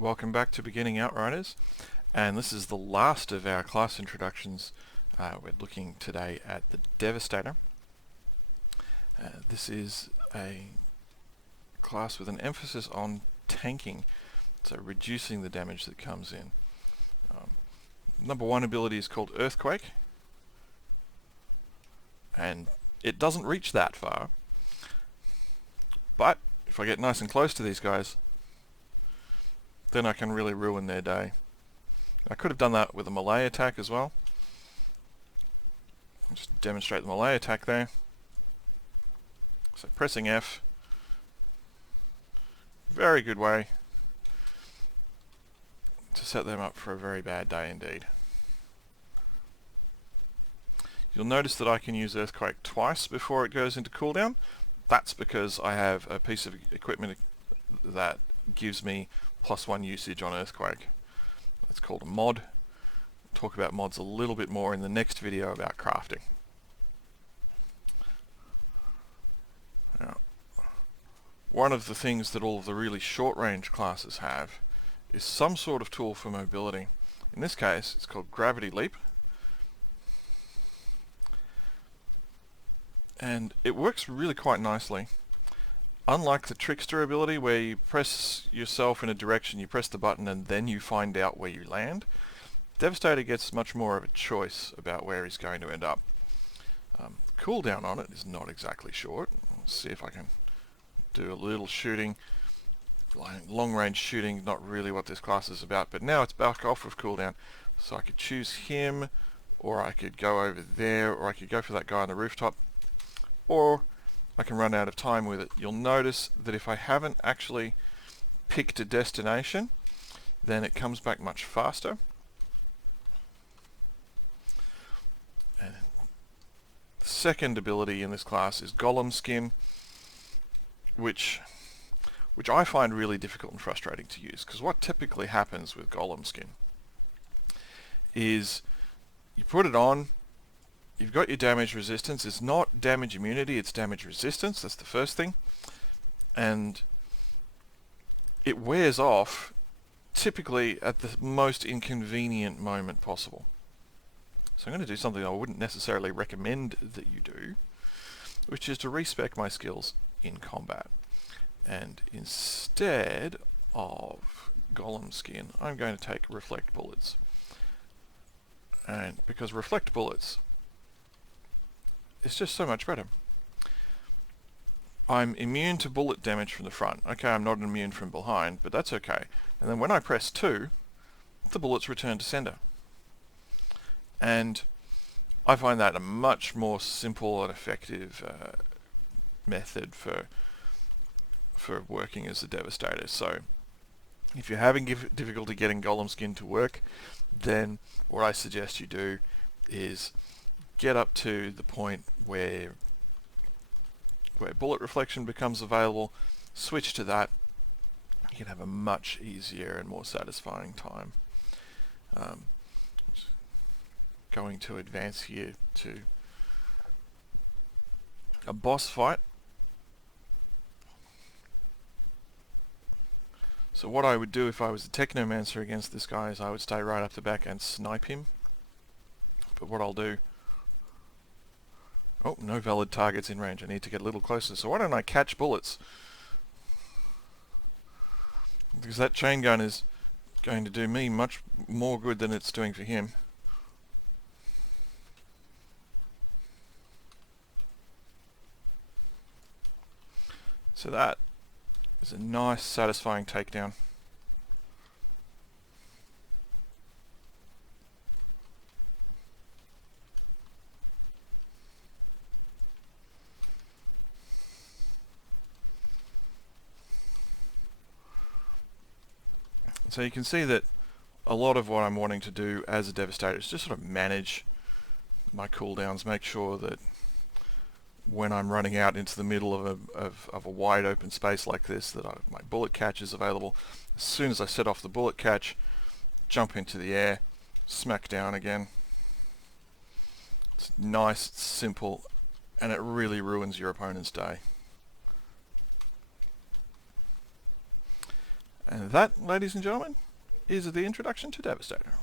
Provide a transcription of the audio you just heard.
Welcome back to Beginning Outriders, and this is the last of our class introductions. We're looking today at the Devastator. This is a class with an emphasis on tanking, so reducing the damage that comes in. Number one ability is called Earthquake, and it doesn't reach that far, but if I get nice and close to these guys, then I can really ruin their day. I could have done that with a melee attack as well. I'll just demonstrate the melee attack there. So pressing F, very good way to set them up for a very bad day indeed. You'll notice that I can use Earthquake twice before it goes into cooldown. That's because I have a piece of equipment that gives me +1 usage on Earthquake. That's called a mod. We'll talk about mods a little bit more in the next video about crafting. Now, one of the things that all of the really short range classes have is some sort of tool for mobility. In this case, it's called Gravity Leap. And it works really quite nicely. Unlike the Trickster ability where you press yourself in a direction, you press the button and then you find out where you land, Devastator gets much more of a choice about where he's going to end up. Cooldown on it is not exactly short. Let's see if I can do a little shooting. Long range shooting, not really what this class is about, but now it's back off of cooldown. So I could choose him, or I could go over there, or I could go for that guy on the rooftop, or I can run out of time with it. You'll notice that if I haven't actually picked a destination, then it comes back much faster. And the second ability in this class is Golem Skin, which I find really difficult and frustrating to use, because what typically happens with Golem Skin is you put it on, you've got your damage resistance. It's not damage immunity, it's damage resistance. That's the first thing. And it wears off typically at the most inconvenient moment possible. So I'm going to do something I wouldn't necessarily recommend that you do, which is to respec my skills in combat. And instead of Golem Skin, I'm going to take Reflect Bullets. And because Reflect Bullets, it's just so much better. I'm immune to bullet damage from the front. Okay, I'm not immune from behind, but that's okay. And then when I press 2, the bullets return to sender. And I find that a much more simple and effective method for working as a Devastator. So if you're having difficulty getting Golem Skin to work, then what I suggest you do is get up to the point where bullet reflection becomes available, switch to that. You can have a much easier and more satisfying time. Going to advance here to a boss fight. So what I would do if I was a Technomancer against this guy is I would stay right up the back and snipe him. But what I'll do... Oh, no valid targets in range. I need to get a little closer. So why don't I catch bullets? Because that chain gun is going to do me much more good than it's doing for him. So that is a nice, satisfying takedown. So you can see that a lot of what I'm wanting to do as a Devastator is just sort of manage my cooldowns, make sure that when I'm running out into the middle of a wide open space like this, that my bullet catch is available. As soon as I set off the bullet catch, jump into the air, smack down again. It's nice, it's simple, and it really ruins your opponent's day. And that, ladies and gentlemen, is the introduction to Devastator.